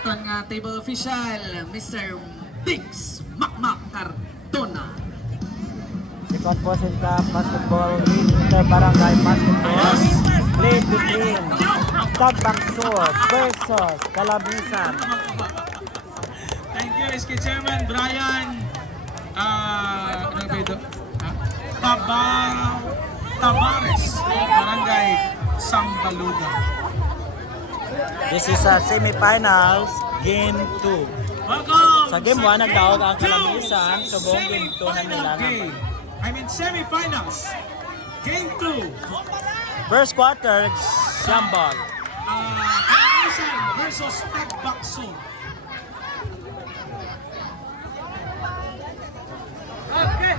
aton nga table official, Mr. Diggs Makmak Cartona. Second po sa basketball league, inter-barangay basketball. Played between Tagbaksor versus Calabisan. Thank you, SK Chairman Brian. Ano ba ito? Tabares, Barangay Sambaluga. This is a semifinals, game 2. Welcome! Sa game 1, nagdaog ang Calabisan. So, buong game 2 na nila naman. Semifinals. Game 2. First quarter, jump ball. Calabisan versus Tagbaksor. Okay.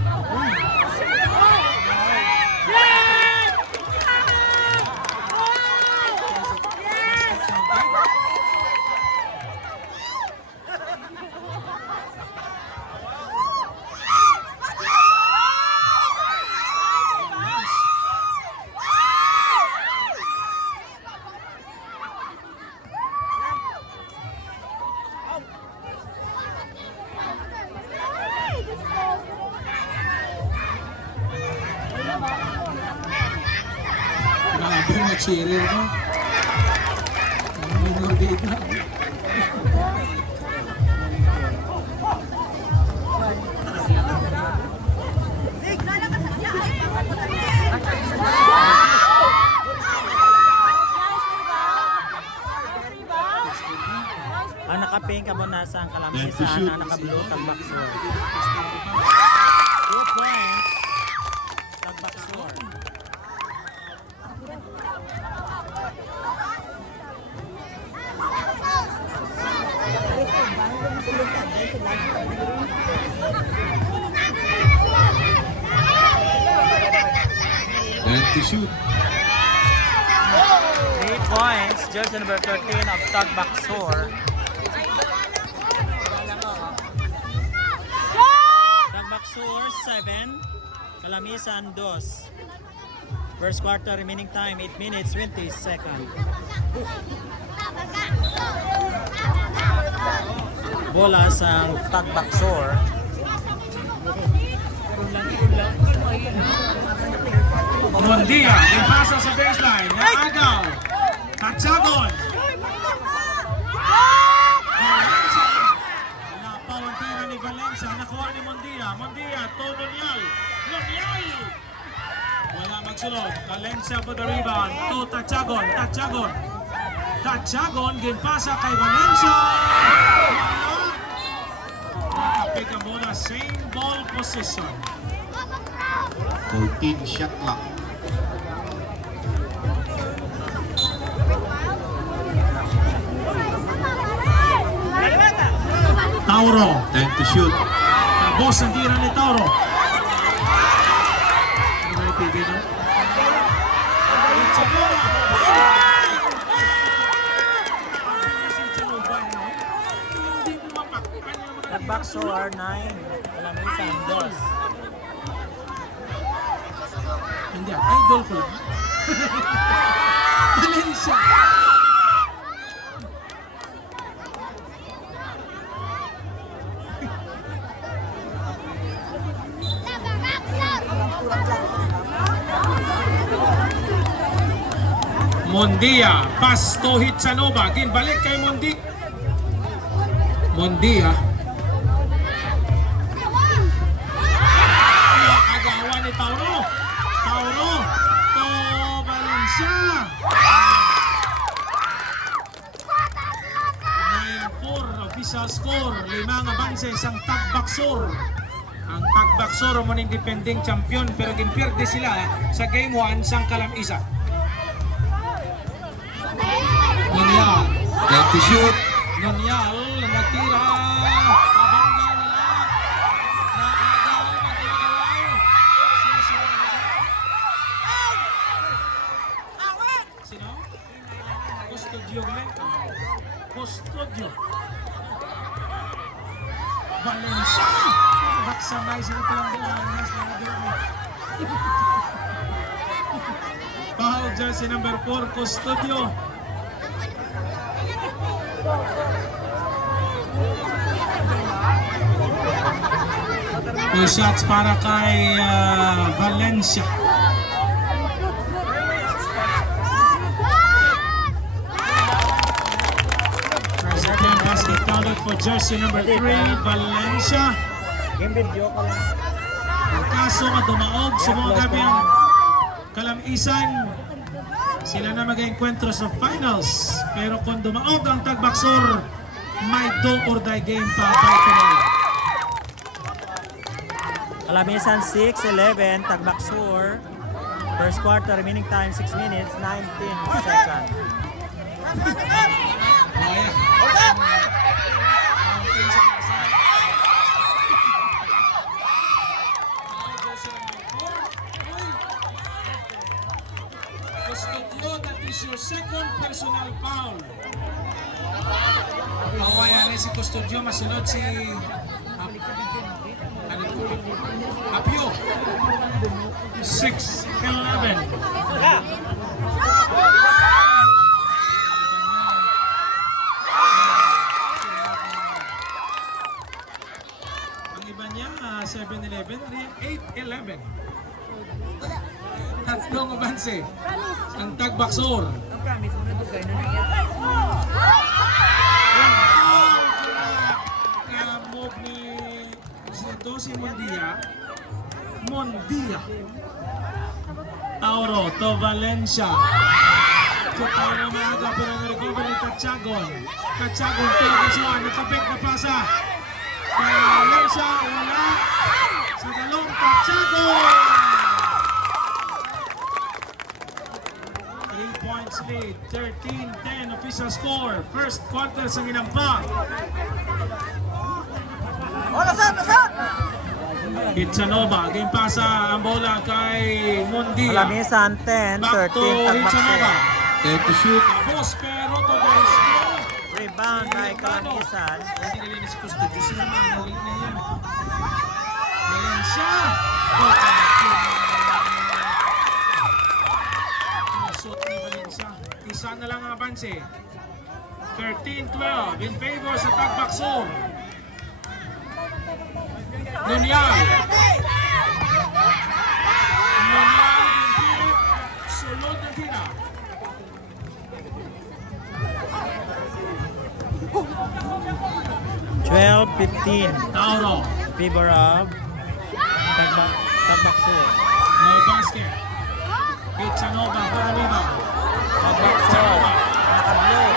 Grabe na cheerer mo. Ang minor de edad. Ang nakaping ka muna sa Calabisan, ang naka-blue, Tagbaksor. 2 points, Tagbaksor. And to shoot. 3 points, jersey number 13 of Tagbaksor. Tagbaksor 7, Calamisan 2. First quarter, remaining time 8 minutes 20 seconds. Bola sa Tagbaksor. Mondia, impasa sa baseline. Naagaw. Tatsagon. Napawantira ni Valencia. Nakuha ni Mondia. Mondia to Nonial. Nonial! Wala magsulod. Valencia for the rebound. To Tatsagon. Tatsagon. Tatsagon. Ginpasa kay Valencia. Nakapik ang bola. Same ball position. 14 shot clock. Tauro. Time to shoot. Tapos ang tira ni Tauro. Ano ba ipigil no? Tagbaksor 9, Calamisan 2. Hindi, idol ko lang. Valencia. Mondia, pass to Hitsanova. Ginbalik kay Mondi. Mondia. Agawan ni Tauro. Tauro to Valencia. 9-4 official score. 5 abanses ang Tagbaksor. Ang Tagbaksor mo ning defending champion pero ginpierde sila sa game 1 sang Calamisan. Nonial. Time to shoot. Nonial natira. Pabangga wala. Naagaw na tinagaway. Sino? Custodio galing. Custodio. Valencia. Baksamay sila palang buwanas. Foul jersey number 4, Custodio. 2 shots para kay Valencia. First attempt basket counted for jersey number 3, Valencia. Game video ka lang. Ang kaso nga dumaog sa mga gabi ang kalamisan. Sila na mag-enkwentro sa finals. Pero kung dumaog ang Tagbaksor, may do or die game pa para tomorrow. Kalamisan 6-11, Tagbaksur. First quarter, remaining time 6 minutes, 19 seconds. Custodio, that is your second personal foul. Pawayan si Custodio, masunod si Apio. 6-11. Ang iba niya, 7-11, 8-11. Tatlong ubanse ang Tagbaksor. Move ni si Mondia. Tauro to Valencia. So para maaga pero na-recover ni Tachagon. Tachagon tulad siya, natapik na pasa. Valencia, wala. Sa dalong Tachagon. 3 points lead, 13-10 official score. First quarter sa ginampa. Hitsanova, game pasa ang bola kay Mondia. Kalamisan 10, Back to 13, Hitsanova. Tagbaksur. Take to shoot. Tapos pero to the score. Rebound by Kalamisan. Hindi nilinis ko studio. Sila manawin na yan. Valencia. Pinasot ni Valencia. Isa na lang ang abanse. 13-12 in favor sa Tagbaksor. Nunyal. Nunyal din pinit. Sulod na tira. Twelve, 15. Tauro. Favor of Tagbaksur. No basket. Hitsanova for the rebound. Tagbaksur. Naka-blow.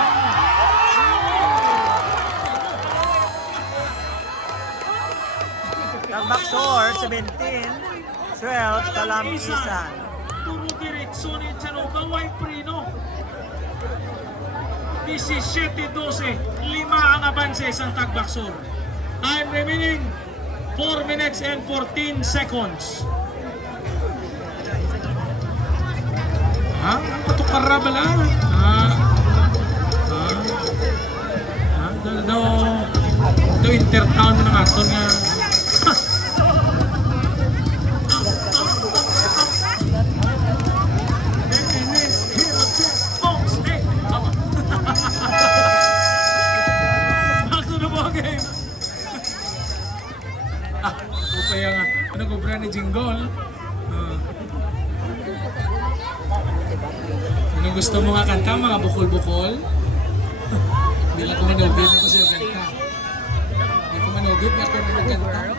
Tagbaksur 17, 12, Kalamisan. Puro direksyon ni Hitsanova. Why prino? 17-12. 5 ang abanse sa Tagbaksor. Time remaining 4 minutes and 14 seconds. Ha? Patukara ba lang? Do intertown mo ng aton nga. Kaya nga, ano ko ni Jingle? Ano gusto mo nga kanta, mga bukol-bukol? Hindi lang ko manugid ako siya kanta. Hindi ko manugid na ako nagkanta.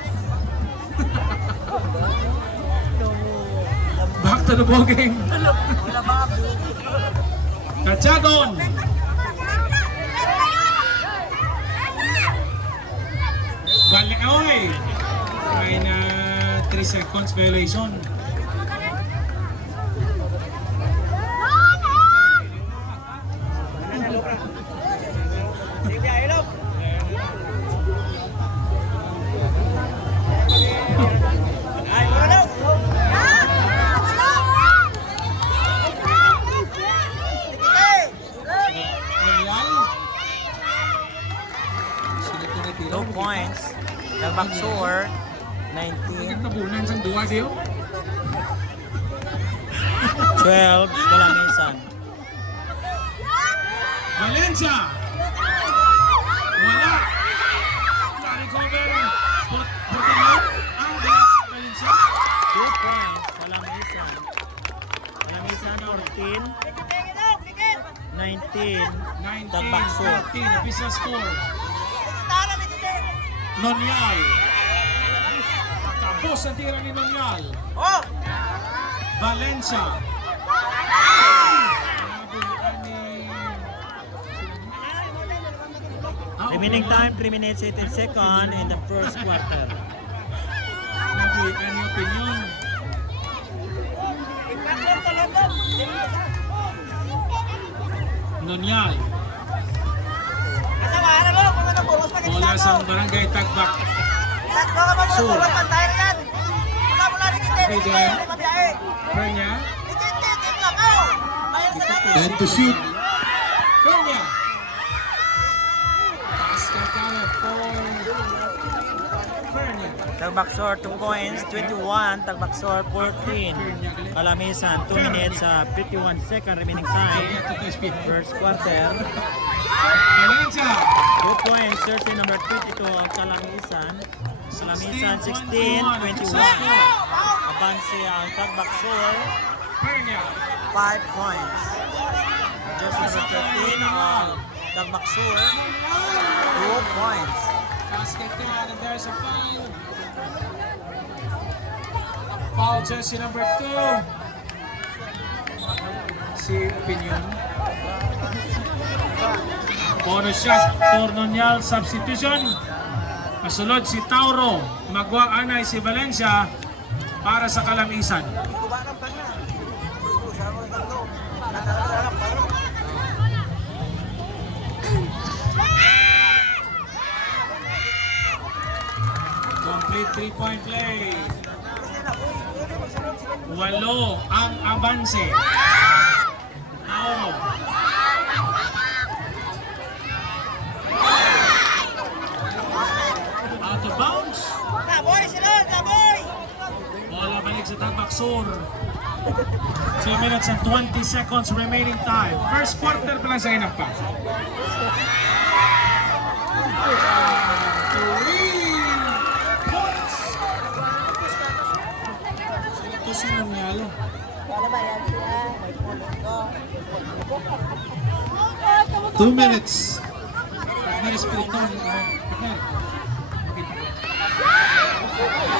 Back to the ball game. Tachagon! Balik, oy! May na 3 seconds violation. Points. Tagbaksur 19, Tabunan sa duwa diyo. 12, Kalamisan. Valencia! Wala! Na-recover. Portillo. Ang 14, official score. Nonial. Tapos ang tira ni Nonial. Valencia. Remaining time 3 minutes 18 seconds in the first quarter. Nabuhitan yung opinion. Nonial. Bola sa barangay Tagbak. Sur. Pwede. Pernya. And to shoot. Pernya. Taas ka kaya for Pernya. Tagbaksor 2 points, 21. Tagbaksor 14. Kalamisan 2 minutes 51 seconds remaining time. First quarter. Valencia. 2 points, jersey number 22 ang Kalamisan. Kalamisan 16, 21. Abansi ang Tagbaksor, Pernya. 5 points. Jersey number 13 ang Tagbaksor, 2 points. Basket down and there's a foul. Foul jersey number 2. Si Opinion. Bonus shot for Nonial substitution. Kasunod si Tauro. Magwa anay si Valencia para sa Kalamisan. Complete 3-point play. 8 ang abanse. Tauro. Out of bounds. Bola balik sa Tagbaksor. 2 minutes and 20 seconds remaining time. First quarter pa lang sa inampa. Ito si Nonial. 2 minutes. Partner Espiritu.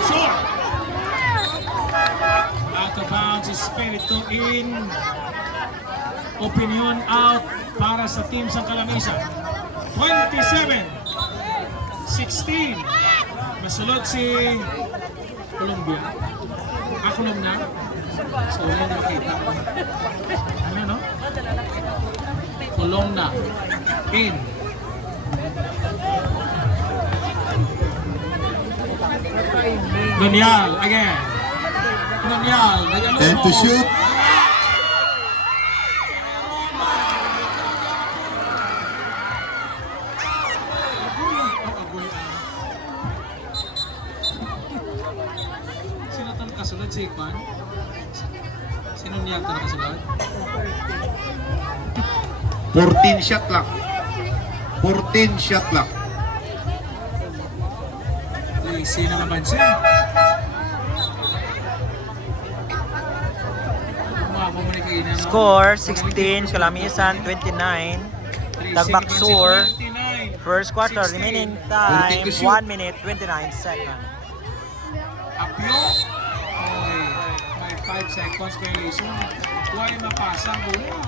Short. Out of bounds, Espiritu in. Opinion out para sa team sa Kalamisan. 27-16. Masulot si Colombia. Colomna. So, yun yung makita. Ano, no? Colomna. In. Nonial again. Nonial. And to shoot. Sino itong kasunod? Si Ikman? Sino niya ito nakasunod? 14 shot lang. 14 shot lang. Sino naman siya? Score 16, Kalamisan 29. Tagbaksor, first quarter remaining time 1 minute 29 seconds. Apyo. Okay. May 5 seconds violation. Huwag mapasa ang bola.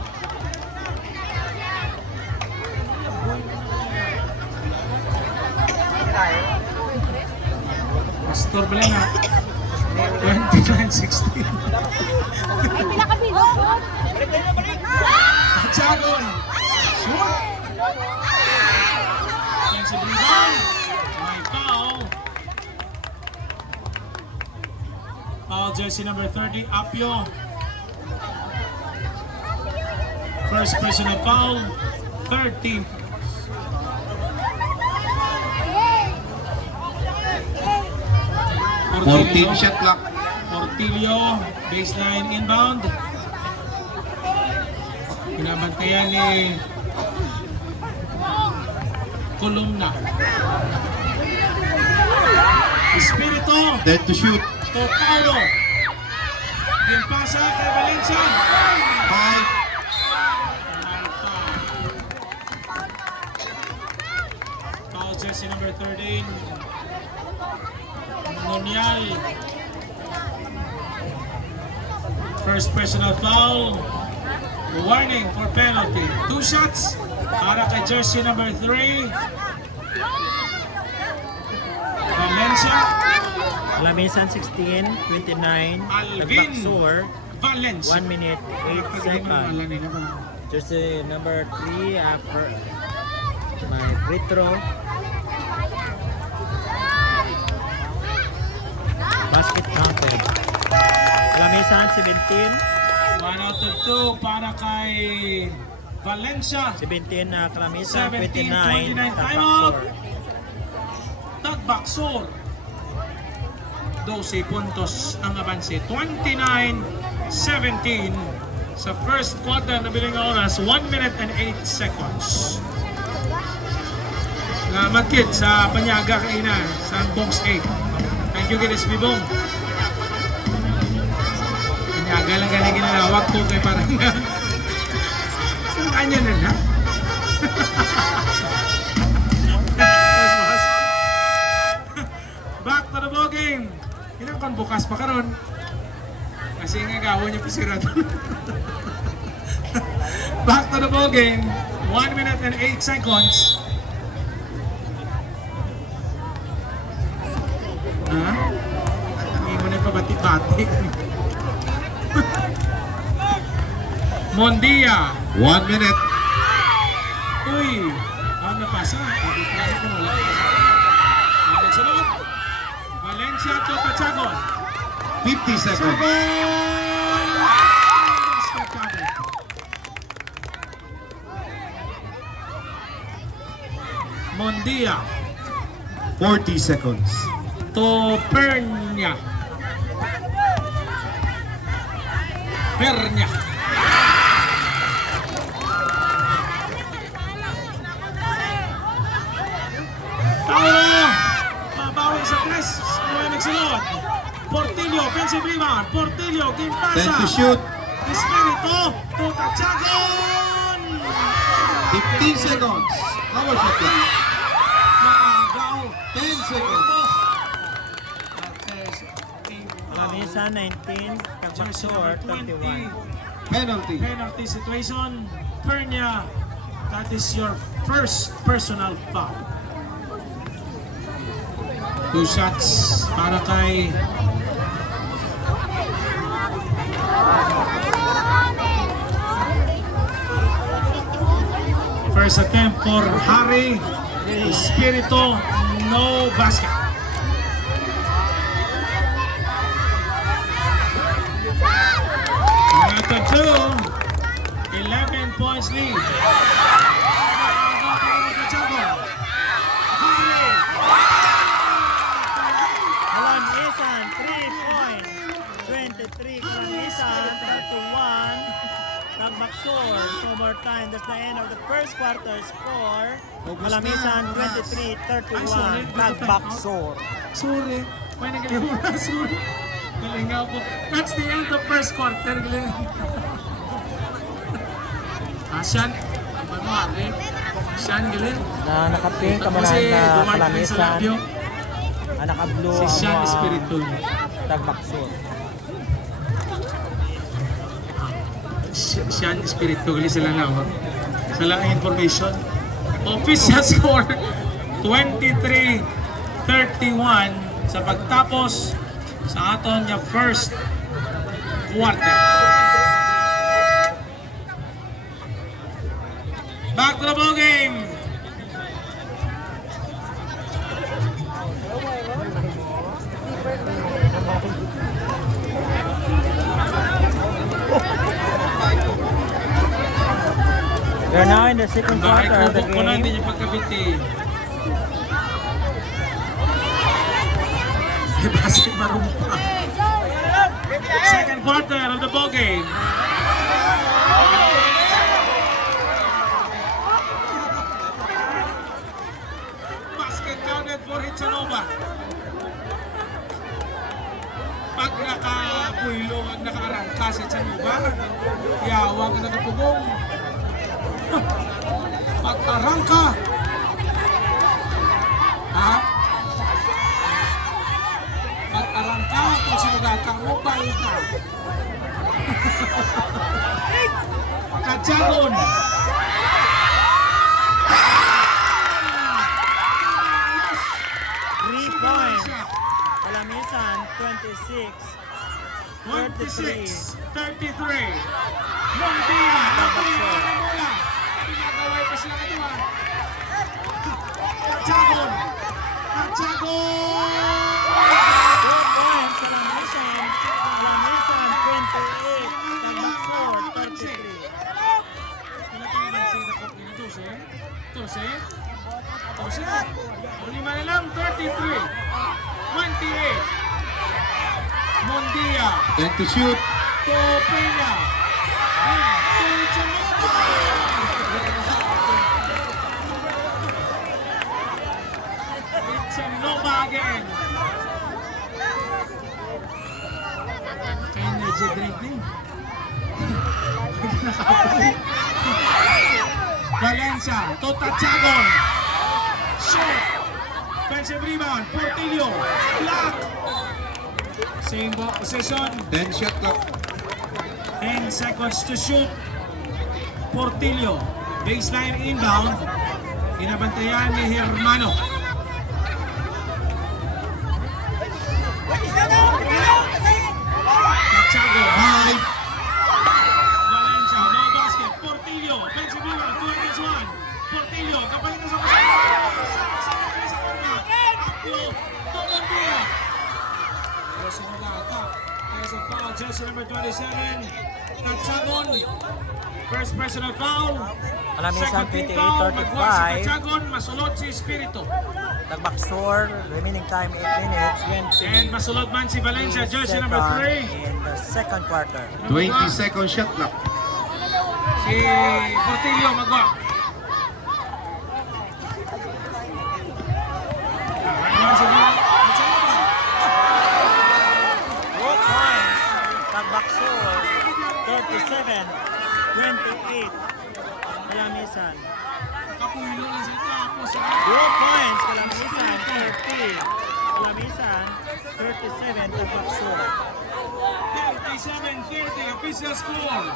Pastor Belena. 29-16. Jagon. Shoot. Defensive rebound. May foul. Foul jersey number 30, Apio. First personal foul. 13. 14 shot lang. Portillo, baseline inbound. Pinabantayan ni Columna. Espiritu, Then to shoot. Totaro. Yung pasa kay Valencia. 5. jersey number 13. Nonial. First personal foul. Warning for penalty. 2 shots para kay jersey number 3. Valencia. Kalamisan 16, 29. Alvin Tagbaksor, Valencia. 1 minute, 8 seconds. Jersey number 3 after my free throw. Basket counted. Kalamisan 17, 1 out of 2 para kay Valencia. 17 na Kalamisan, 17, 29 29, time out. Tagbaksor. Tagbaksor. 12 puntos ang avanse. 29-17 sa first quarter na bilang oras. 1 minute and 8 seconds. Salamat kid sa panyaga kaina sa box 8. Thank you kid Bibong. Panyaga lang ganyan ginalawag ko kay parang saan kanya na na? Back to the ball game. Kinakon bukas pa karon. Kasi nga gawon niya pisira doon. Back to the ball game. 1 minute and 8 seconds. Ha? Hindi mo na pabati-bati. Mondia. 1 minute. Uy. Ang napasa. Pabitali ko wala. Ang nagsunod. Valencia to Tachagon. 50 seconds. Mondia 40 seconds. to Pernia. Pernia. Paulo! Mabawi sa tres. May nagsunod. Portillo, offensive rebound. Portillo, game 10 pasa. to shoot. Espirito to Tachagon! 15 seconds. Power shot clock. Nagaw. 10 seconds. Kalamisan 19, Tagbaksor 31. Penalty. Penalty situation. Pernia, that is your first personal foul. 2 shots para kay first attempt for Harry Espirito, no basket. After 2, 11 points lead. Kalamisan 3 points. 23 Kalamisan, 31 Tagbaksor. So more time. That's the end of the first quarter score. Kalamisan 23, 31 Tagbaksor. Sorry, may nagalimutan. Sorry. Galing nga po. That's the end of first quarter. Galing. Asyan. Ang mo, eh. Asyan, galing. Na nakapink Tapos kamanan eh, na dumaan din sa Kalamisan. labyo. Naka-blue Si Sean ang Espiritu. Tagbaksor. Sean Espiritu. Galing sila na. Sa lang information. Official score 23-31 sa pagtapos sa aton yung first quarter. Back to the ball game. We're now in the second Bahay quarter of the kubok ko na, hindi game. niya pagkabiti. Basket marumpa. Second quarter of the ball game. Basket counted for Hitchanova. Pag nakapuilo, pag nakaarangka si Hitchanova, yawang ka nakapugong. Pag-arangka, Tachagon. 3 points. Kalamisan, 26. 26, 33. Mondia, nakuha na mula. Ginagaway pa sila katuwa. Tachagon. Tachagon. 2 points. Kalamisan. Kalamisan, 28. Tagbaksor, 33. Torse. Lima na lang, 33. 28. Mondia. And to shoot. Topena. It's a Nova again. Kaya energy drink din. Valencia to Tachagon. Shot. Defensive rebound. Portillo. Block. Same ball possession. 10 shot clock. 10 seconds to shoot. Portillo. Baseline inbound. Inabantayan ni Hermano. Tachagon. Five. Valencia, no basket. Portillo, offensive rebound, 2 against 1. Portillo, kapalit na sa pasok. Sa karma. Apio, to Mondia. Pero sinulata. There's a foul, jersey number 27. Tachagon. First personal foul. Kalamisan, Second team foul. 28-35. Magwa si Tachagon, masulot si Espiritu. Tagbaksor, remaining time 8 minutes. And masulot man si Valencia, jersey number 3. In the second quarter. 20-second shot clock. Si Portillo magwa. Naman si Valencia. 2 points. Tagbaksor, 37-28. Kalamisan. Kapulo lang sa tapos. 2 points. Kalamisan, 30. Kalamisan, 37. Tagbaksor. 37-30 official score.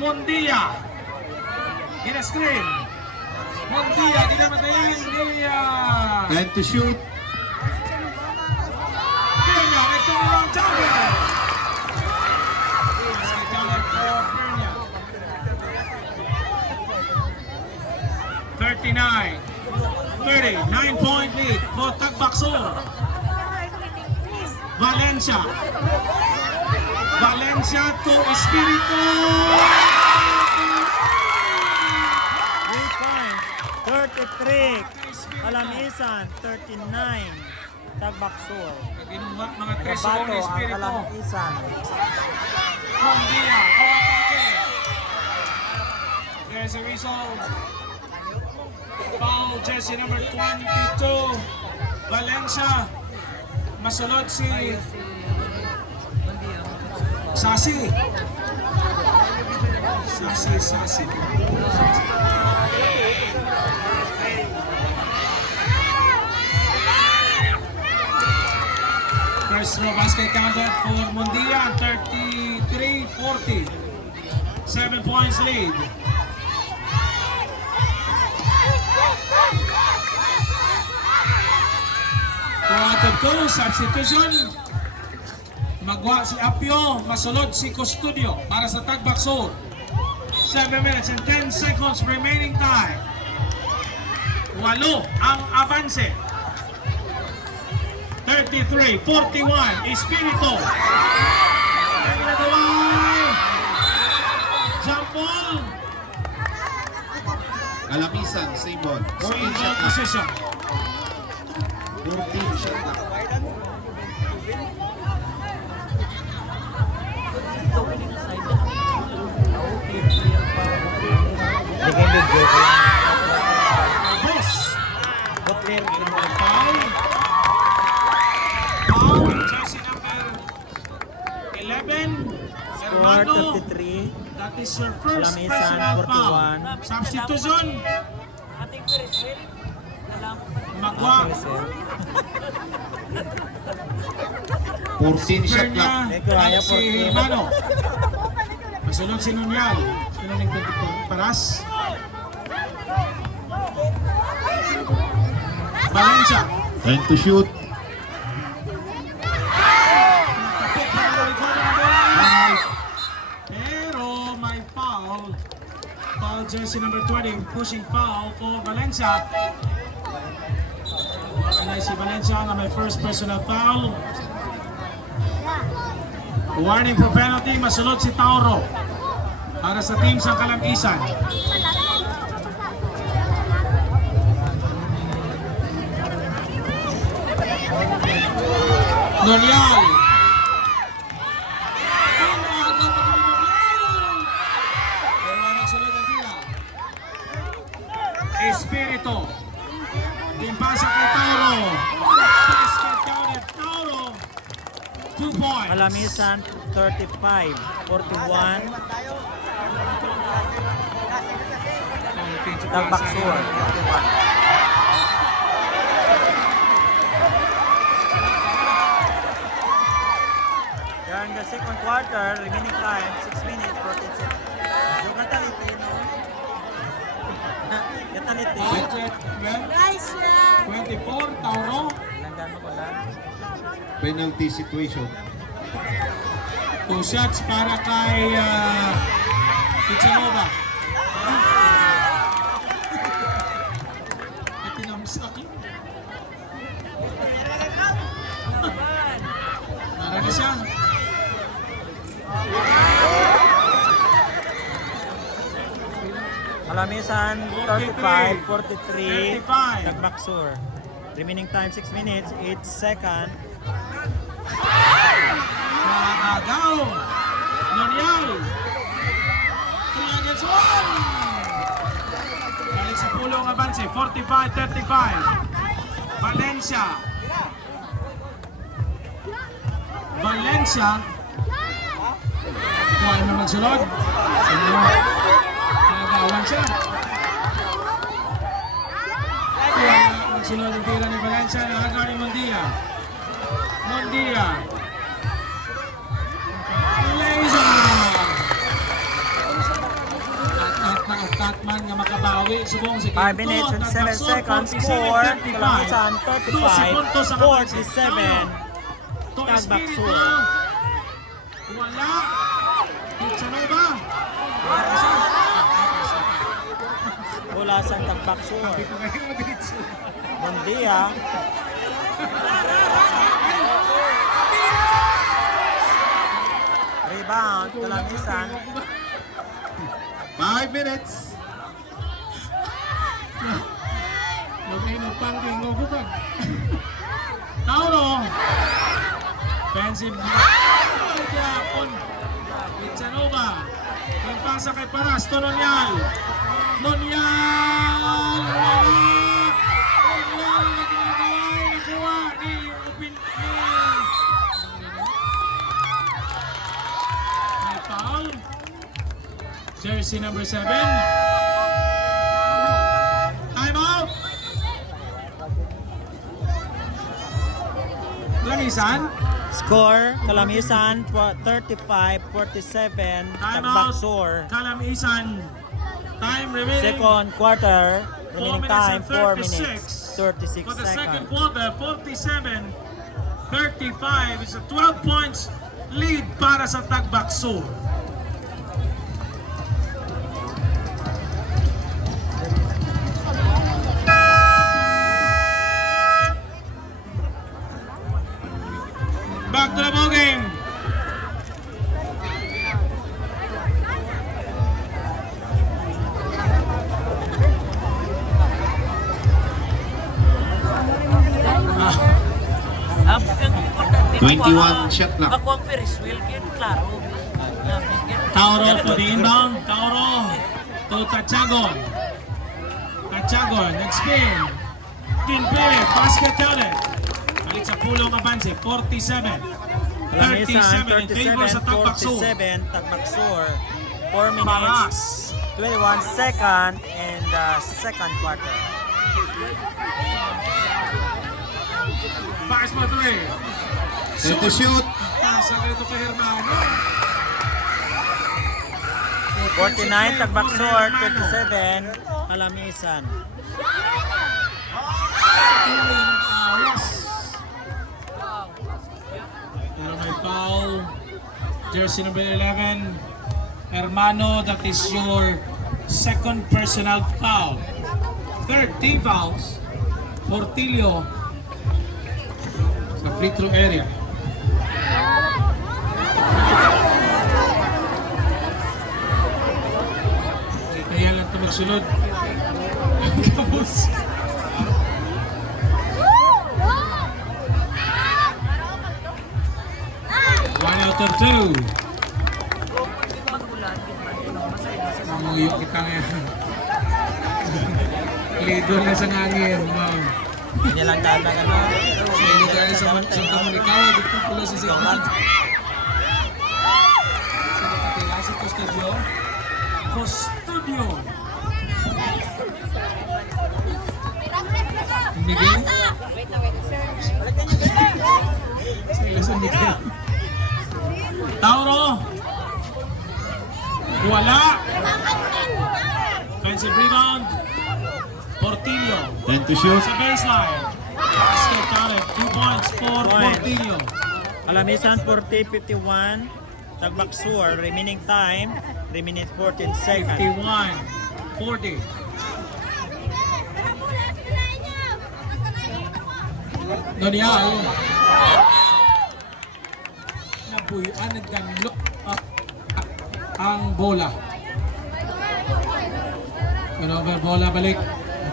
Mondia. Gina screen. Mondia, ginamatayan ni And to shoot. Pernia. Nagtulong jumper. Basket jumper for Pernia. 39-30. 9-point lead for Tagbaksor. Valencia. Valencia to Espiritu. 3 points. 33. Kalamisan, 39. Tagbaksor. Ginuha mga 3 Kabato ni ang Espiritu. Kalamisan. Mondia, Kawatake. There's a result. Foul, jersey number 22. Valencia. Masulot si Sasi. Sasi. First row basket counted for Mondia, 33-40. 7 points lead. Tuwatid ko, substitution. Magwa si Apio, masulod si Custodio para sa Tagbaksor. 7 minutes and 10 seconds remaining time. 8 ang avanse. 33-41, Espiritu. Jump ball. Kalamisan, same ball. 14 Single shot clock. position. 14 shot clock. Boss. Butler, Foul. Foul. Jersey number 11. score Hermano. 33. That is your first Kalamisan, personal foul. 41. Substitution. Magwa. Okay, sir. 14 shot Pernia clock. Negraya, at si 14. Hermano. Masunod si Nunyal. Sino paras? Valencia. Time to shoot. Tapos para sa likod ng bola. Pero may foul. Foul jersey number 20. Pushing foul for Valencia. Ay si Valencia na may first personal foul. Warning for penalty. Masunod si Tauro. Para sa team sa Kalangisan. Nonyal. Espiritu. Timpasa kay Tauro. Basket counted Tauro. 2 points. Kalamisan 35, 41. Tagbaksur 41. During the second quarter, remaining time 6 minutes 14 seconds. Yung kataliti, no? Kataliti. Budget 24, Tauro. Langgan mo ko lang. Penalty situation. 2 shots para kay Tichanova. Tinamsak. Para na siya. Kalamisan 35, 43. 35. Tagbaksur. Remaining time 6 minutes 8 seconds. Agaw. Nonyal. 3 against 1. Balik sa pulong abanse. 45-35. Valencia. Valencia. Kuha na magsulod. Nagawan siya. Kuha na magsulod ang tira ni Valencia. Nakagawa ni Mondia. Mondia. Laser! Tatman nga makabawi. Subong si 5 minutes and 7 seconds for Kalamisan 35, 47. Tagbaksur. Wala. Tichanova. Bola sa Tagbaksur. Sabi ko kayo madritso. Mondia. Rebound, Kalamisan. 5 minutes. Mag-inong pang gingo ko ka. Tauro. Offensive. Yapon. Tichanova. Nagpasa kay Paras. To Nonyal. Nonyal. Wala. Nonyal na ginagawa ay nakuha ni Upin. May foul. Jersey number 7. Time out. Lamisan. Score, Kalamisan 35, 47. Time out. Tagbaksur. Kalamisan. Time remaining. Second quarter, 4 remaining minutes time and 4 36. minutes 36 For the second seconds. quarter, 47-35. It's a 12 points lead para sa Tagbaksur. Back to the ball game. Ah, 21 shot clock. Ako ang Ferris wheel, kaya klaro. Tauro for the inbound. Tauro to Tachagon. Tachagon, nag-spin. Kinpilit, basket counted. Balik sa pulong abanse, 47. Kalamisan 37 in favor sa 37, Tagbaksur. 47. Tagbaksur. 4 minutes, Paras. 21 second in the second quarter. Fast for 3. 10 to shoot. Pasa ganito kay Hermano. 49, Tagbaksor, 27, Kalamisan. Awas. Pero may foul. Jersey number 11. Hermano, that is your second personal foul. Third team fouls. Portillo sa free throw area. Kaya lang ito magsunod. Kapos. One out of 2. Mamuyok kita ngayon. Lido na sa ngangin. Wow. Hindi lang dadang ano. Sino tayo sa Santa Monica? Dito pula sa Sigmund. Sa nakatila sa Custodio. Custodio. Miguel? Sa ila sa Miguel. Tauro. Wala. Offensive rebound. Portillo. 10 to shoot. Sa baseline. Basket counted. 2 points for Portillo. Kalamisan, 40, 51, Tagbaksor, remaining time, 3 minutes 14 seconds. 51-40. Donial. Nabuyan, nagdanlo ang bola. Turnover bola balik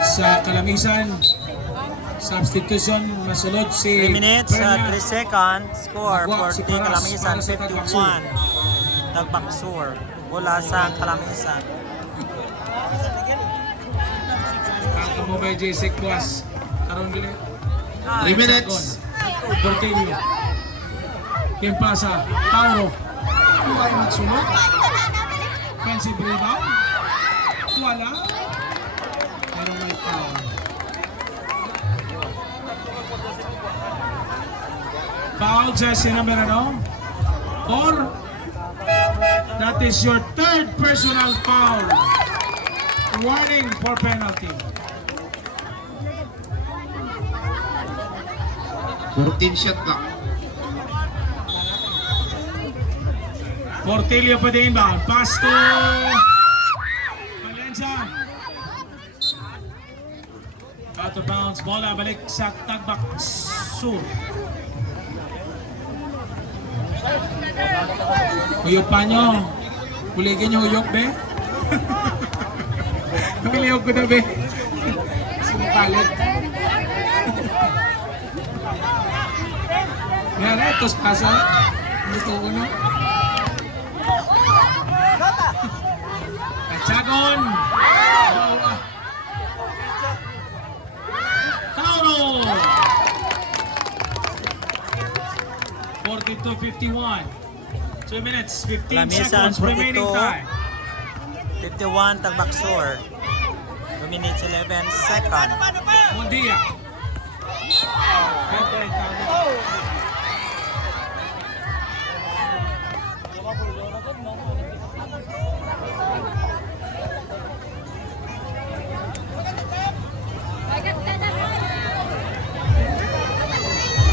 sa Kalamisan. Substitution, masunod si 3 minutes, Berna. 3 seconds, score, Magwa, si 40, Paras Kalamisan, para sa 51, Tagbaksor, bola sa Kalamisan. Ako mo ba J6 boss? Aron gili. 3 minutes. Portillo. Yung pasa, Tauro. Huwag magsunod. Offensive rebound. Wala. Pero may foul. Foul, Jesse number ano? 4. That is your third personal foul. Warning for penalty. 14 shot clock. Portillo for the inbound. Pass to Valencia. Out of bounds. Bola balik sa Tagbaksor. Huyok pa nyo. Kuligin nyo huyok, be. Kamiliyok ko na, be. Sumukalit. Yan, etos pasa. Ito ko na. Tachagon. Tauro. 42-51. 2 minutes, 15 Kalamisan, seconds remaining 42. time. 51, Tagbaksor, 2 minutes 11 seconds. Mundia.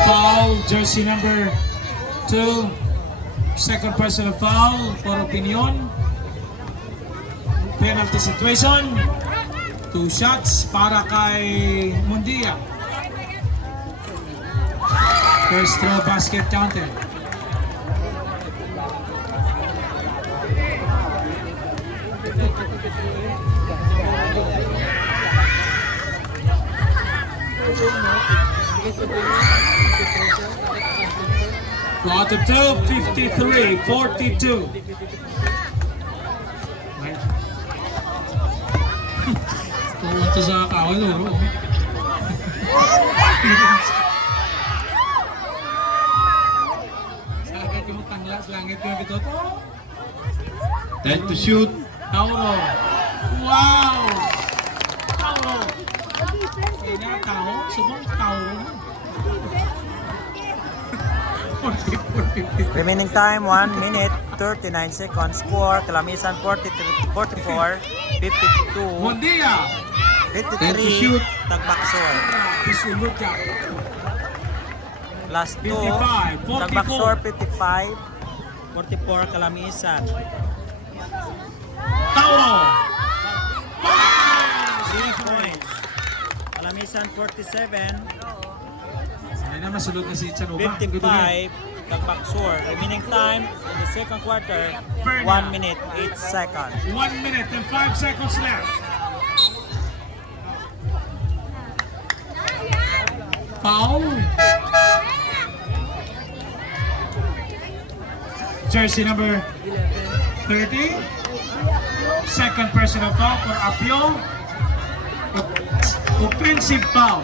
Foul, jersey number 2. Second personal foul for Opinion. Penalty situation. 2 shots para kay Mundia. First throw basket counted. Quarter 2, 53, 42. Tuwa ito sa kawan, no? Sa agad yung tanglas, langit yung ito. 10 to shoot. Tauro. Wow! Tauro. Kaya Tauro, subong Tauro. Remaining time 1 minute 39 seconds. Score Calamisan 44, 52, Mondia. 53, Tagbaksor. Isulod ka. Plus 2, 55, 44. Tagbaksor 55, 44 Calamisan. Tauro. 3 points. Calamisan 47, Ay na, masulod na si Chanuba. 55, Tagbaksor. Remaining time in the second quarter 1 minute 8 seconds. 1 minute and 5 seconds left. Foul. Jersey number 30. Second personal foul for Apio. Offensive foul.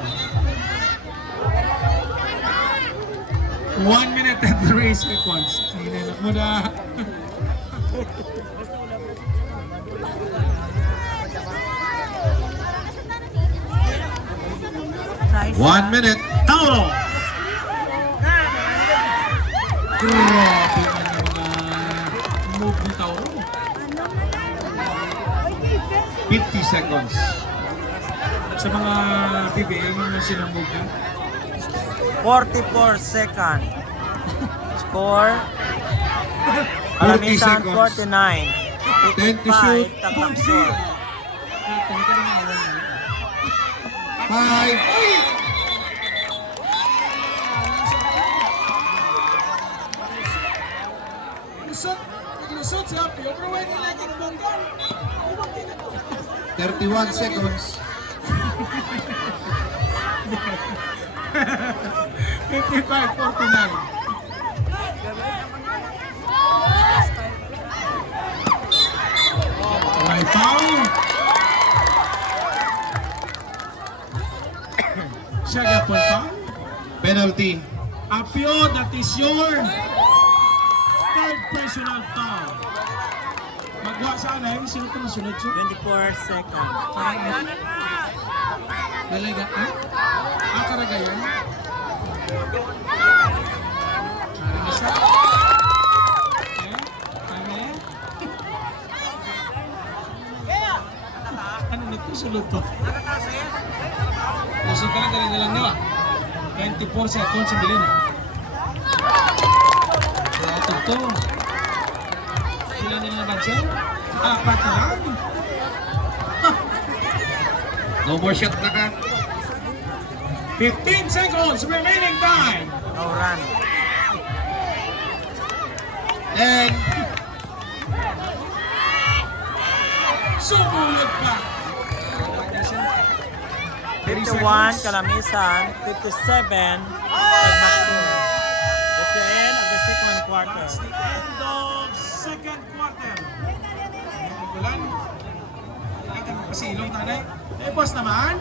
1 minute and 3 seconds. Hinanak mo na. Nice. 1 minute. Tauro. Grabe na yung move ni Tauro. 50 seconds. Sa mga PBA, mga silang move na. 44 seconds. Score 40 Calamisan seconds. 49, 10 to shoot. 55 Tagbaksor. 5. Lusot si Apio, pero wala nila yung bonggan. 31 seconds. 55-49. May foul. Siya gapon foul. Penalty. Apio, that is your third personal foul. Magwa sa alay, sino ito masunod siya? 24 seconds. Dalaga, ha? Karagayan? Isa? Kame? Ano nagkusulot to? Lusot ka na, dali lang nila. 24 seconds sa bilin. Ito to. Ilan nila na ba siya? 4 na lang. No more shot na ka. 15 seconds remaining time. No run. And Sumulot pa. 51 Calamisan, 57 Tagbaksor. That's the end of the second quarter. That's the end of second quarter. Ulan. Kailangan magpasilong tanay. Eh, boss naman.